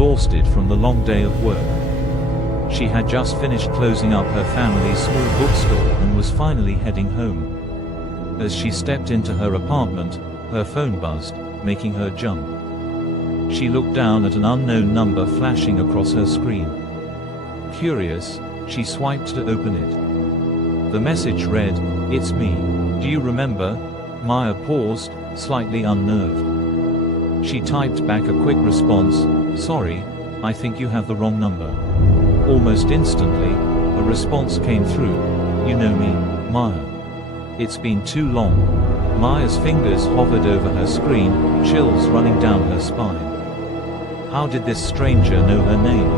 exhausted from the long day of work. She had just finished closing up her family's small bookstore and was finally heading home. As she stepped into her apartment, her phone buzzed, making her jump. She looked down at an unknown number flashing across her screen. Curious, she swiped to open it. The message read, "It's me. Do you remember?" Maya paused, slightly unnerved. She typed back a quick response, "Sorry, I think you have the wrong number." Almost instantly, a response came through, "You know me, Maya. It's been too long." Maya's fingers hovered over her screen, chills running down her spine. How did this stranger know her name?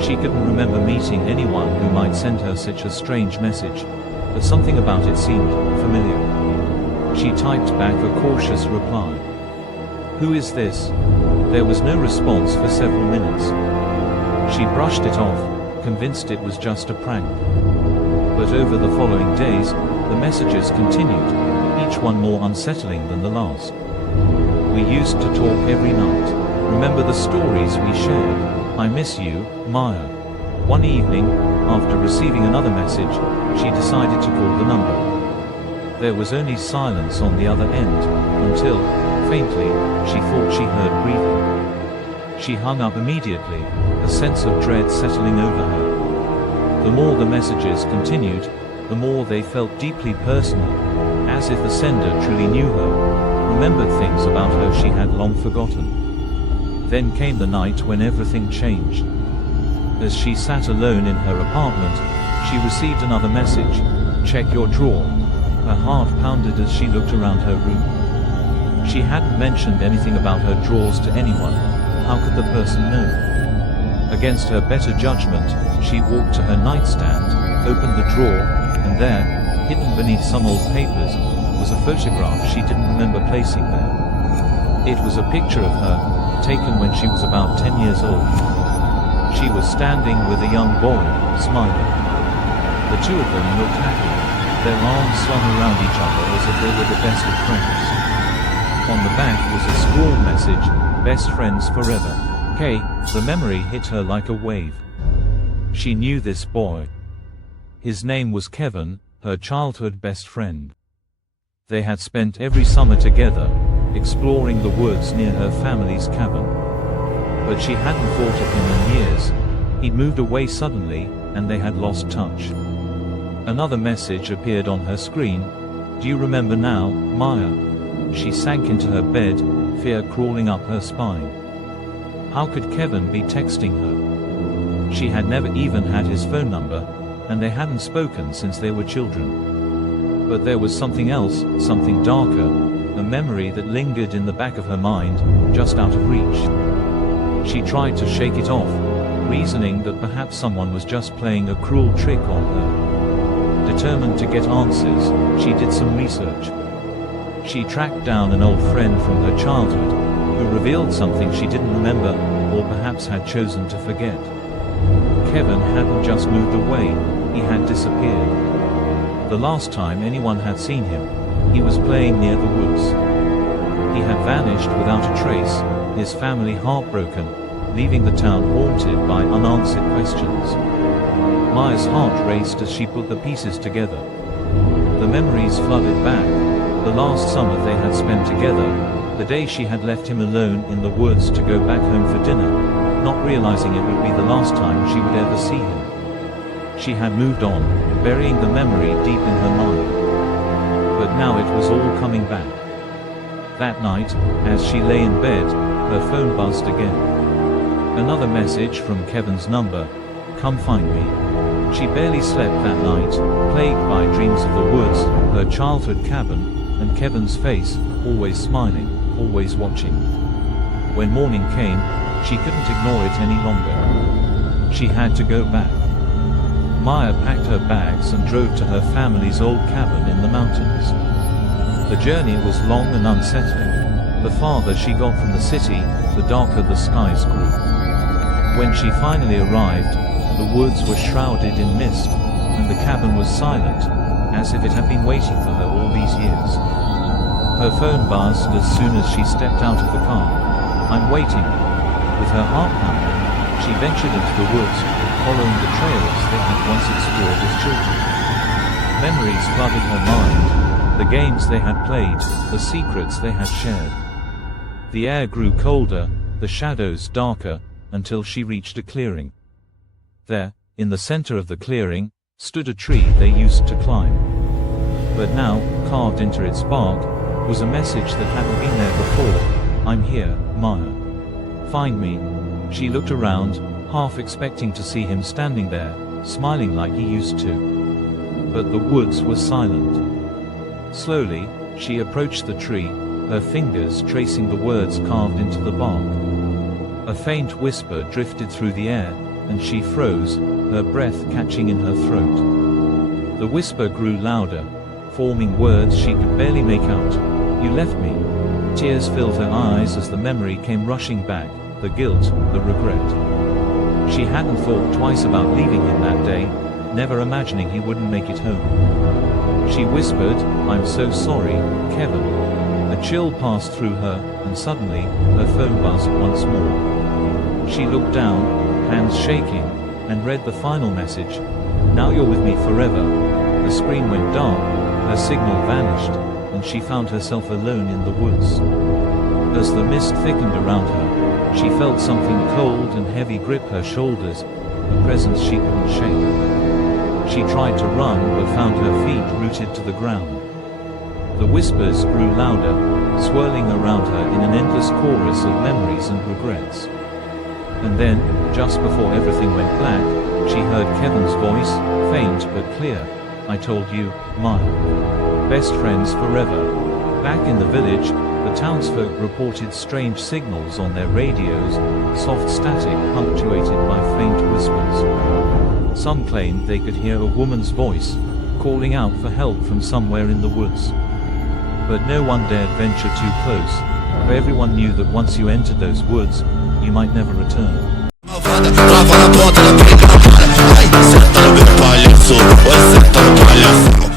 She couldn't remember meeting anyone who might send her such a strange message, but something about it seemed familiar. She typed back a cautious reply. "Who is this?" There was no response for several minutes. She brushed it off, convinced it was just a prank. But over the following days, the messages continued, each one more unsettling than the last. "We used to talk every night. Remember the stories we shared? I miss you, Maya." One evening, after receiving another message, she decided to call the number. There was only silence on the other end, until, faintly, she thought she heard breathing. She hung up immediately, a sense of dread settling over her. The more the messages continued, the more they felt deeply personal, as if the sender truly knew her, remembered things about her she had long forgotten. Then came the night when everything changed. As she sat alone in her apartment, she received another message, "Check your drawer." Her heart pounded as she looked around her room. She hadn't mentioned anything about her drawers to anyone. How could the person know? Against her better judgment, she walked to her nightstand, opened the drawer, and there, hidden beneath some old papers, was a photograph she didn't remember placing there. It was a picture of her, taken when she was about 10 years old. She was standing with a young boy, smiling. The two of them looked happy, their arms slung around each other as if they were the best of friends. On the back was a scrawled message, "Best friends forever." The memory hit her like a wave. She knew this boy. His name was Kevin, her childhood best friend. They had spent every summer together, exploring the woods near her family's cabin. But she hadn't thought of him in years. He'd moved away suddenly, and they had lost touch. Another message appeared on her screen, "Do you remember now, Maya?" She sank into her bed, fear crawling up her spine. How could Kevin be texting her? She had never even had his phone number, and they hadn't spoken since they were children. But there was something else, something darker, a memory that lingered in the back of her mind, just out of reach. She tried to shake it off, reasoning that perhaps someone was just playing a cruel trick on her. Determined to get answers, she did some research. She tracked down an old friend from her childhood, who revealed something she didn't remember, or perhaps had chosen to forget. Kevin hadn't just moved away, he had disappeared. The last time anyone had seen him, he was playing near the woods. He had vanished without a trace, his family heartbroken, leaving the town haunted by unanswered questions. Maya's heart raced as she put the pieces together. The memories flooded back, the last summer they had spent together, the day she had left him alone in the woods to go back home for dinner, not realizing it would be the last time she would ever see him. She had moved on, burying the memory deep in her mind. But now it was all coming back. That night, as she lay in bed, her phone buzzed again. Another message from Kevin's number, "Come find me." She barely slept that night, plagued by dreams of the woods, her childhood cabin, and Kevin's face, always smiling, always watching. When morning came, she couldn't ignore it any longer. She had to go back. Maya packed her bags and drove to her family's old cabin in the mountains. The journey was long and unsettling. The farther she got from the city, the darker the skies grew. When she finally arrived, the woods were shrouded in mist, and the cabin was silent, as if it had been waiting for her all these years. Her phone buzzed as soon as she stepped out of the car. "I'm waiting." With her heart pounding, she ventured into the woods, following the trails they had once explored as children. Memories flooded her mind, the games they had played, the secrets they had shared. The air grew colder, the shadows darker, until she reached a clearing. There, in the center of the clearing, stood a tree they used to climb. But now, carved into its bark, was a message that hadn't been there before. I'm here, Maya. Find me. She looked around, half expecting to see him standing there, smiling like he used to. But the woods were silent. Slowly, she approached the tree, her fingers tracing the words carved into the bark. A faint whisper drifted through the air, and she froze, her breath catching in her throat. The whisper grew louder, forming words she could barely make out. You left me. Tears filled her eyes as the memory came rushing back, the guilt, the regret. She hadn't thought twice about leaving him that day, never imagining he wouldn't make it home. She whispered, I'm so sorry, Kevin. A chill passed through her, and suddenly, her phone buzzed once more. She looked down, hands shaking, and read the final message. Now you're with me forever. The screen went dark, her signal vanished, and she found herself alone in the woods. As the mist thickened around her, she felt something cold and heavy grip her shoulders, a presence she couldn't shake. She tried to run but found her feet rooted to the ground. The whispers grew louder, swirling around her in an endless chorus of memories and regrets. And then, just before everything went black, she heard Kevin's voice, faint but clear. I told you, Maya. Best friends forever. Back in the village, the townsfolk reported strange signals on their radios, soft static punctuated by faint whispers. Some claimed they could hear a woman's voice, calling out for help from somewhere in the woods. But no one dared venture too close, for everyone knew that once you entered those woods, you might never return. Трава на плота, на брик, на пале. Ай, сектор, вир по лицу. Ой, сектор, по лицу.